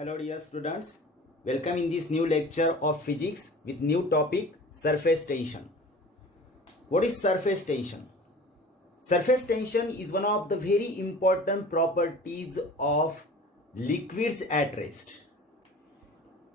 Hello dear students, welcome in this new lecture of physics with new topic surface tension. What is surface tension? Surface tension is one of the very important properties of liquids at rest.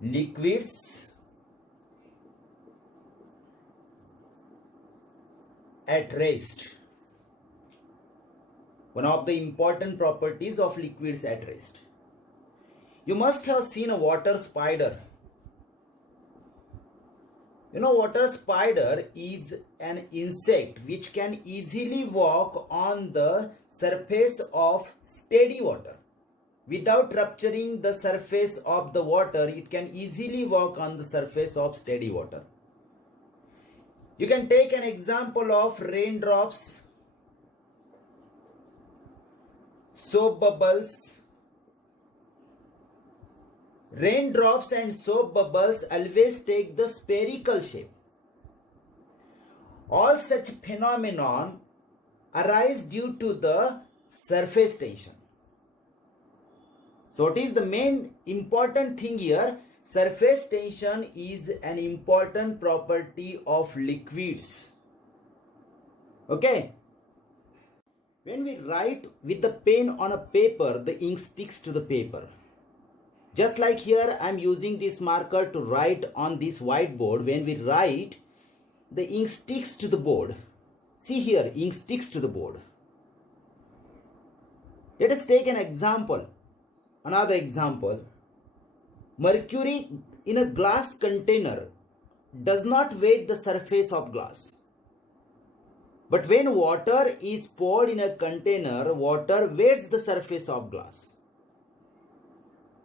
Liquids at rest. One of the important properties of liquids at rest. You must have seen a water spider. You know, water spider is an insect which can easily walk on the surface of steady water. Without rupturing the surface of the water, it can easily walk on the surface of steady water. You can take an example of raindrops, soap bubbles. Raindrops and soap bubbles always take the spherical shape. All such phenomenon arise due to the surface tension. So what is the main important thing here? Surface tension is an important property of liquids. Okay. When we write with the pen on a paper, the ink sticks to the paper. Just like here, I am using this marker to write on this whiteboard. When we write, the ink sticks to the board. See here, ink sticks to the board. Let us take an example. Another example. Mercury in a glass container does not weight the surface of glass. But when water is poured in a container, water weights the surface of glass.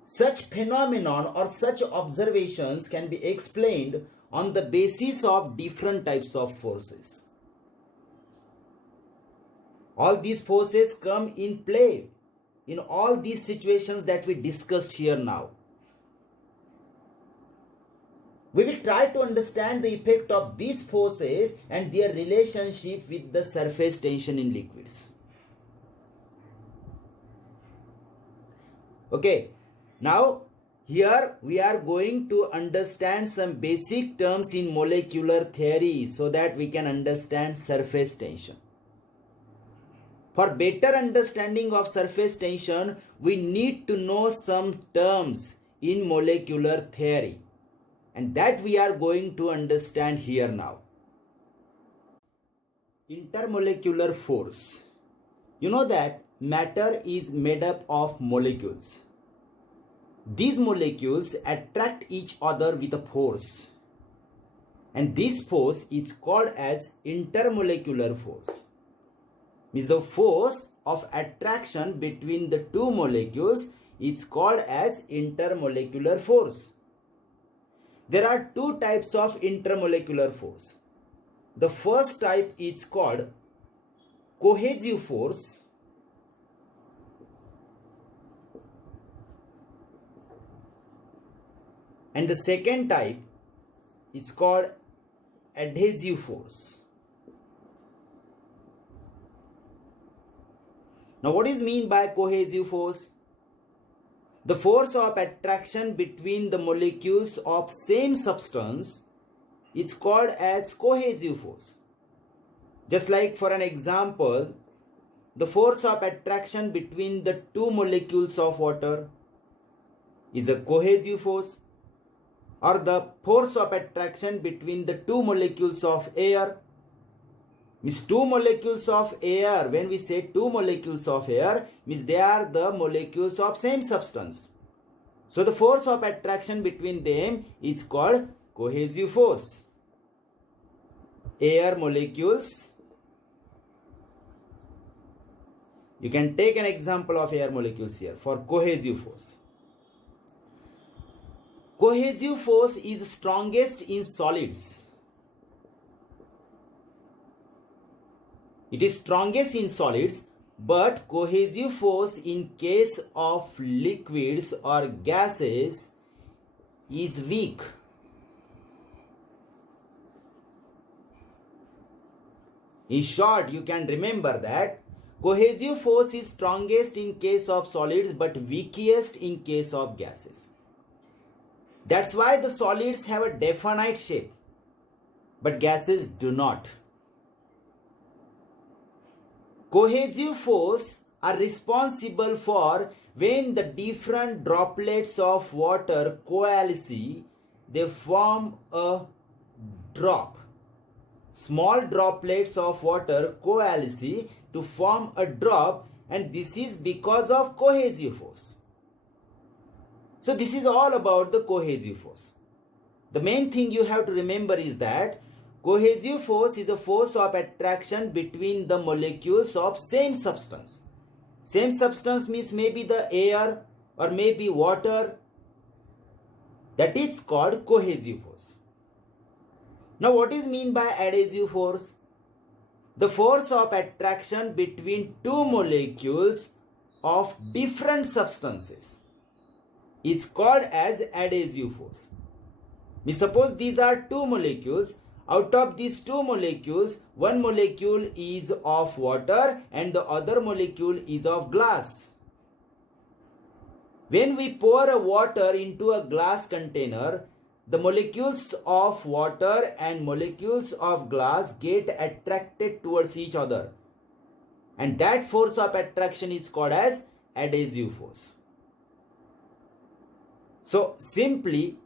Such phenomenon or such observations can be explained on the basis of different types of forces. All these forces come in play in all these situations that we discussed here now. We will try to understand the effect of these forces and their relationship with the surface tension in liquids. Okay. Now, here we are going to understand some basic terms in molecular theory so that we can understand surface tension. For better understanding of surface tension, we need to know some terms in molecular theory, and that we are going to understand here now. Intermolecular force. You know that matter is made up of molecules. These molecules attract each other with a force, and this force is called as intermolecular force. Means the force of attraction between the two molecules is called as intermolecular force. There are two types of intermolecular force. The first type is called cohesive force, and the second type is called adhesive force. Now, what is meant by cohesive force? The force of attraction between the molecules of same substance is called as cohesive force. Just like for an example, the force of attraction between the two molecules of water is a cohesive force. Or the force of attraction between the two molecules of air. Means two molecules of air, when we say two molecules of air, means they are the molecules of same substance. So the force of attraction between them is called cohesive force. Air molecules. You can take an example of air molecules here for cohesive force. Cohesive force is strongest in solids. It is strongest in solids, but cohesive force in case of liquids or gases is weak. In short, you can remember that Cohesive force is strongest in case of solids but weakest in case of gases. That's why the solids have a definite shape, but gases do not. Cohesive force are responsible for when the different droplets of water coalesce, they form a drop. Small droplets of water coalesce to form a drop, and this is because of cohesive force. So this is all about the cohesive force. The main thing you have to remember is that cohesive force is a force of attraction between the molecules of same substance. Same substance means maybe the air or maybe water. That is called cohesive force. Now what is meant by adhesive force? The force of attraction between two molecules of different substances. It's called as adhesive force. Suppose these are two molecules. Out of these two molecules, one molecule is of water and the other molecule is of glass. When we pour a water into a glass container, the molecules of water and molecules of glass get attracted towards each other. And that force of attraction is called as adhesive force. So simply,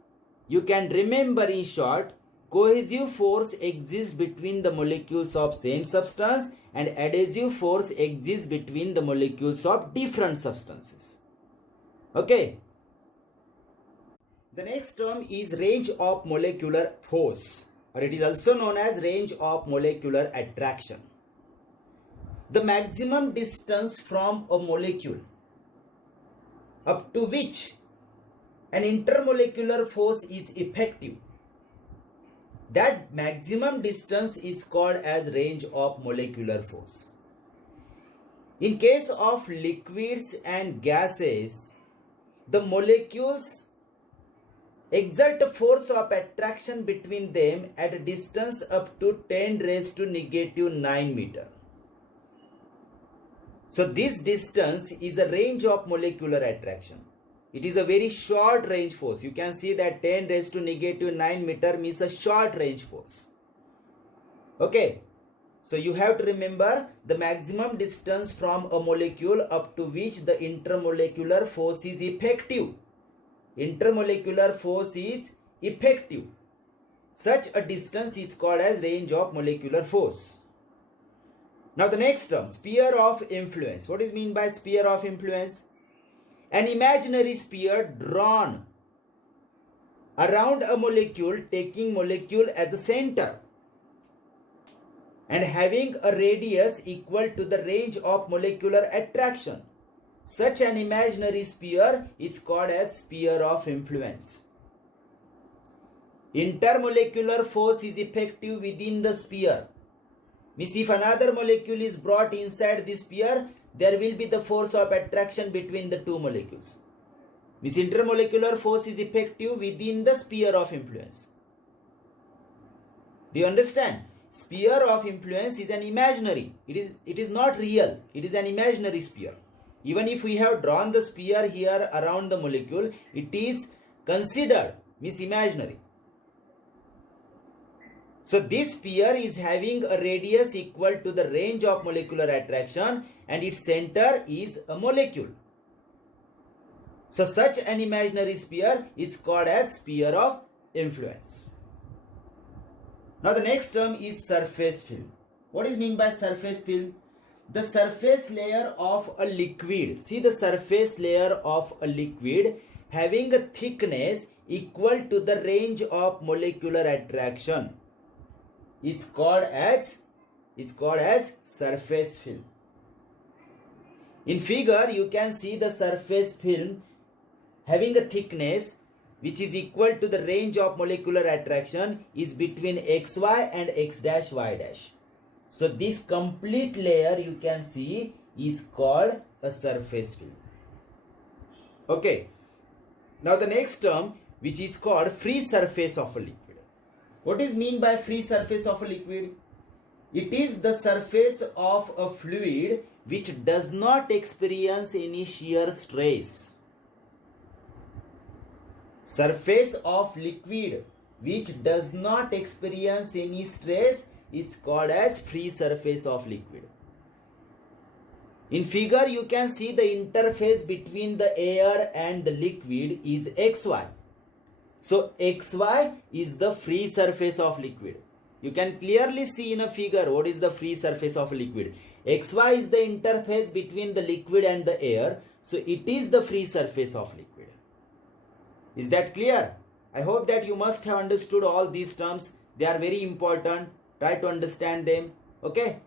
you can remember in short, cohesive force exists between the molecules of same substance and adhesive force exists between the molecules of different substances. Okay. The next term is range of molecular force, or it is also known as range of molecular attraction. The maximum distance from a molecule up to which an intermolecular force is effective, that maximum distance is called as range of molecular force. In case of liquids and gases, the molecules exert a force of attraction between them at a distance up to 10 raised to negative 9 meter. So this distance is a range of molecular attraction. It is a very short range force. You can see that 10 raised to negative 9 meter means a short range force. Okay. So you have to remember the maximum distance from a molecule up to which the intermolecular force is effective. Intermolecular force is effective. Such a distance is called as range of molecular force. Now the next term, sphere of influence. What is meant by sphere of influence? An imaginary sphere drawn around a molecule, taking molecule as a center and having a radius equal to the range of molecular attraction. Such an imaginary sphere is called as sphere of influence. Intermolecular force is effective within the sphere. Means if another molecule is brought inside this sphere, there will be the force of attraction between the two molecules. Means intermolecular force is effective within the sphere of influence. Do you understand? Sphere of influence is an imaginary. It is not real. It is an imaginary sphere. Even if we have drawn the sphere here around the molecule, it is considered, means imaginary. So this sphere is having a radius equal to the range of molecular attraction and its center is a molecule. So such an imaginary sphere is called as sphere of influence. Now the next term is surface film. What is meant by surface film? The surface layer of a liquid. See the surface layer of a liquid having a thickness equal to the range of molecular attraction. It's called as surface film. In figure you can see the surface film having a thickness which is equal to the range of molecular attraction is between xy and x dash y dash. So this complete layer you can see is called a surface film. Okay. Now the next term, which is called free surface of a liquid. What is meant by free surface of a liquid? It is the surface of a fluid which does not experience any shear stress. Surface of liquid which does not experience any stress is called as free surface of liquid. In figure you can see the interface between the air and the liquid is XY. So XY is the free surface of liquid. You can clearly see in a figure what is the free surface of liquid. XY is the interface between the liquid and the air. So it is the free surface of liquid. Is that clear? I hope that you must have understood all these terms. They are very important. Try to understand them. Okay.